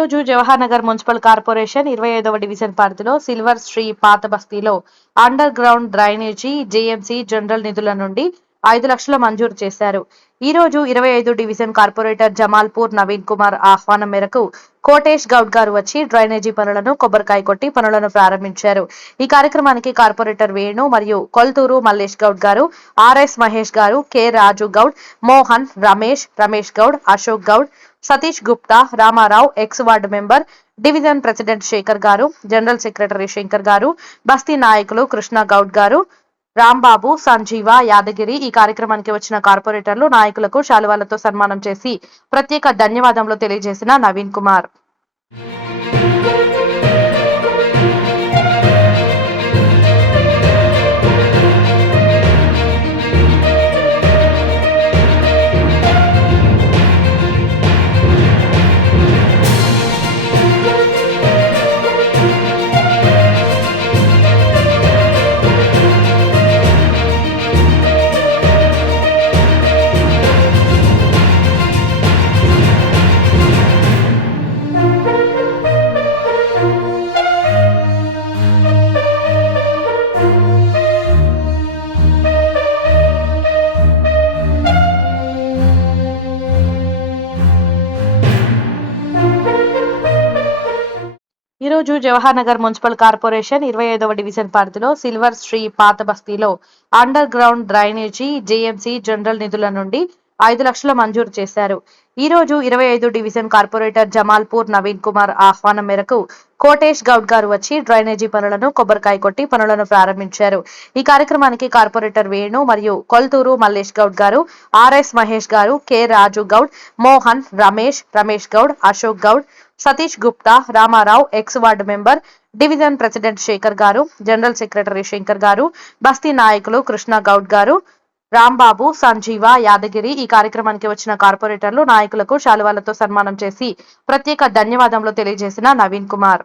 ఈరోజు Jawahar Nagar municipal corporation 25వ division పరిధిలో సిల్వర్ శ్రీ పాత బస్తీలో underground drainage JMC general నిధుల నుండి 5 లక్షల మంజూరు చేశారు. ఈ రోజు 25 డివిజన్ కార్పొరేటర్ జమాల్పూర్ నవీన్ కుమార్ ఆహ్వానం మేరకు కోటేష్ గౌడ్ గారు వచ్చి డ్రైనేజీ పనులను కొబ్బరికాయ కొట్టి పనులను ప్రారంభించారు. ఈ కార్యక్రమానికి కార్పొరేటర్ వేణు మరియు కొల్తూరు మల్లేష్ గౌడ్ గారు, ఆర్ఎస్ మహేష్ గారు, K Raju Goud, Mohan, Ramesh Goud, Ashok Goud, Satish Gupta, Ramarao, ex ward member, division president Shekhar గారు, జనరల్ సెక్రటరీ శంకర్ గారు, బస్తీ నాయకులు కృష్ణ గౌడ్ గారు, రాంబాబు, సంజీవ, యాదగిరి ఈ కార్యక్రమానికి వచ్చిన కార్పొరేటర్లు నాయకులకు శాలువాలతో సన్మానం చేసి ప్రత్యేక ధన్యవాదములు తెలియజేసిన నవీన్ కుమార్. ఈరోజు జవహర్ నగర్ మున్సిపల్ కార్పొరేషన్ 25వ డివిజన్ పరిధిలో సిల్వర్ శ్రీ పాత బస్తీలో underground drainage JMC general నిధుల నుండి 5 లక్షల మంజూరు చేశారు. ఈ రోజు 25 డివిజన్ కార్పొరేటర్ జమాల్పూర్ నవీన్ కుమార్ ఆహ్వానం మేరకు కోటేష్ గౌడ్ గారు వచ్చి డ్రైనేజీ పనులను కొబ్బరికాయ కొట్టి పనులను ప్రారంభించారు. ఈ కార్యక్రమానికి కార్పొరేటర్ వేణు మరియు కొల్తూరు మల్లేష్ గౌడ్ గారు, ఆర్ఎస్ మహేష్ గారు, K Raju Goud, Mohan, Ramesh Goud, Ashok Goud, Satish Gupta, Ramarao, ex ward member, division president Shekhar గారు, జనరల్ సెక్రటరీ శంకర్ గారు, బస్తీ నాయకులు కృష్ణ గౌడ్ గారు, రాంబాబు, సంజీవ, యాదగిరి ఈ కార్యక్రమానికి వచ్చిన కార్పొరేటర్లు నాయకులకు శాలువాలతో సన్మానం చేసి ప్రత్యేక ధన్యవాదములు తెలియజేసిన నవీన్ కుమార్.